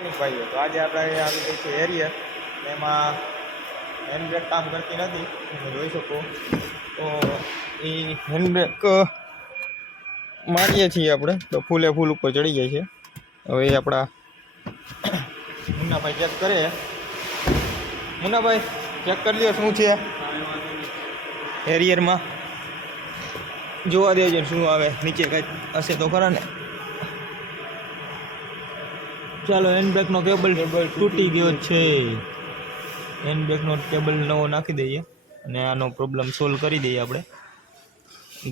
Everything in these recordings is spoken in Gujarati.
મેકેનિક ભાઈઓ તો આજે આપણે આવી ગઈ છે એરિયર એમાં હેન્ડબ્રેક કામ કરતી નથી તમે જોઈ શકો તો એ હેન્ડબ્રેક મારીએ છીએ આપણે તો ફૂલે ફૂલ ઉપર ચડી જાય છે હવે આપણા મુન્નાભાઈ ચેક કરે મુન્નાભાઈ ચેક કરી લ્યો શું છે એરિયરમાં જોવા દેજો શું આવે નીચે કંઈક હશે તો ખરા ને ચાલો હેન્ડબ્રેકનો કેબલ તૂટી ગયો છે હેન્ડબ્રેકનો કેબલ નવો નાખી દઈએ અને આનો પ્રોબ્લેમ સોલ્વ કરી દઈએ આપણે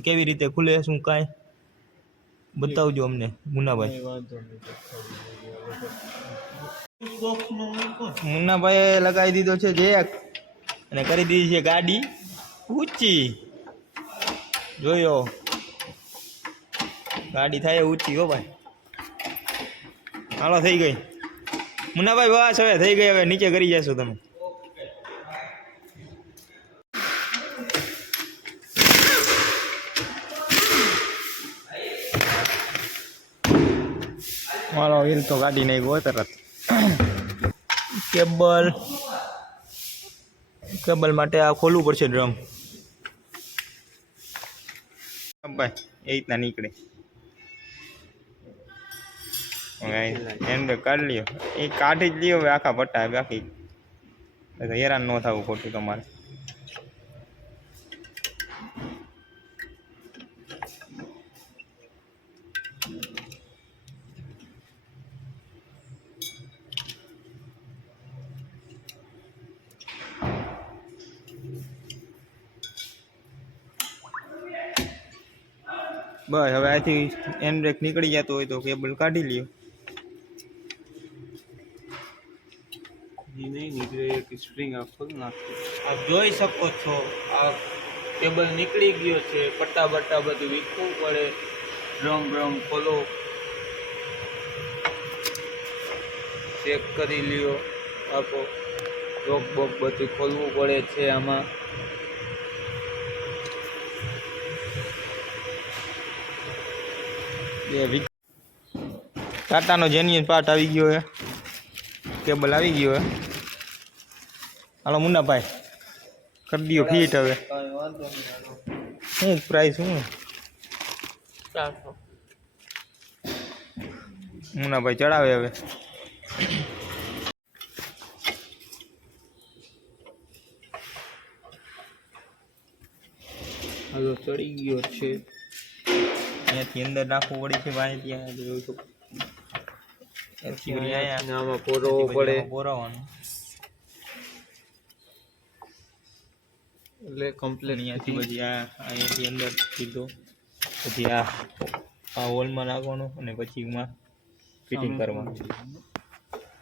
કેવી રીતે ખુલે શું કાંઈ બતાવજો અમને મુન્નાભાઈ મુન્નાભાઈએ લગાવી દીધો છે જેક અને કરી દીધી છે ગાડી ઊંચી જોયો ગાડી થાય ઊંચી હો ભાઈ હાલો થઈ ગઈ મુન્નાભાઈ બસ હવે થઈ ગઈ હવે નીચે કરી જશો તમે મારો હિલ તો ગાડી નહીં ગયો તરત કેબલ માટે આ ખોલવું પડશે ડ્રમ ભાઈ એ રીતના નીકળે હેન્ડબ્રેક કાઢી લ્યો એ કાઢી જ લ્યો હવે આખા પટ્ટા બાકી હેરાન ન થવું ખોટું તમારે બસ હવે આથી હેન્ડબ્રેક નીકળી જતો હોય તો કેબલ કાઢી લ્યો નહીં નીકળે એક સ્પ્રિંગ ખોલ નાખો આપ જોઈ શકો છો આ કેબલ નીકળી ગયો છે પટ્ટા બટ્ટા બધું વીખવું પડે ડ્રમ ખોલો ચેક કરી લ્યો આખો રોક બોક બધું ખોલવું પડે છે આમાં ટાટાનો જેન્યુઅન પાર્ટ આવી ગયો હે કેબલ આવી ગયો હે હાલો મુન્નાભાઈ કરી દો ફીટ હવે કાંઈ વાંધો નહીં શું પ્રાઇસ શું 400 મુન્નાભાઈ ચડાવે હવે હાલો ચડી ગયો છે અહીંયાથી અંદર નાખવું પડી છે ભાઈ ત્યાં જોઈ શકો આમાં પોરવો પડે પોરાવાનું એટલે કમ્પ્લેટ અહીંયાથી પછી અહીંયાથી અંદર સીધો પછી આ હોલમાં નાખવાનું અને પછી એમાં ફિટિંગ કરવાનું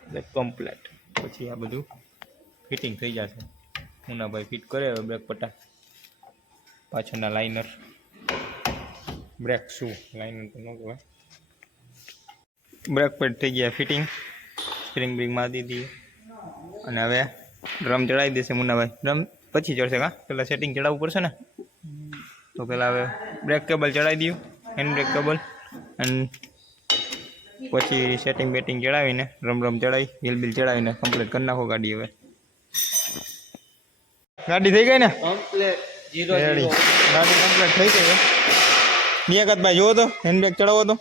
એટલે કમ્પ્લેટ પછી આ બધું ફિટિંગ થઈ જશે મુન્નાભાઈ ફિટ કરે હવે બ્રેક પટ્ટા પાછળના લાઇનર બ્રેક શું લાઇનર તો ન કહેવાય બ્રેક પેડ થઈ ગયા ફિટિંગ સ્પ્રિંગ બ્રિંગ મારી દીધી અને હવે ડ્રમ ચડાવી દેશે મુન્નાભાઈ ડ્રમ પછી ચડશે કાં પહેલાં સેટિંગ ચડાવવું પડશે ને તો પહેલાં હવે બ્રેક કેબલ ચડાવી દઉં હેન્ડ બ્રેક કેબલ અને પછી સેટિંગ બેટિંગ ચડાવીને રમ ચડાવી વ્હીલ બિલ ચડાવીને કમ્પ્લીટ કરી નાખો ગાડી હવે ગાડી થઈ ગઈ ને કમ્પ્લેટ રેડી ગાડી કમ્પ્લીટ થઈ ગઈ નિયાકતભાઈ જોવો તો હેન્ડ બ્રેક ચડાવો તો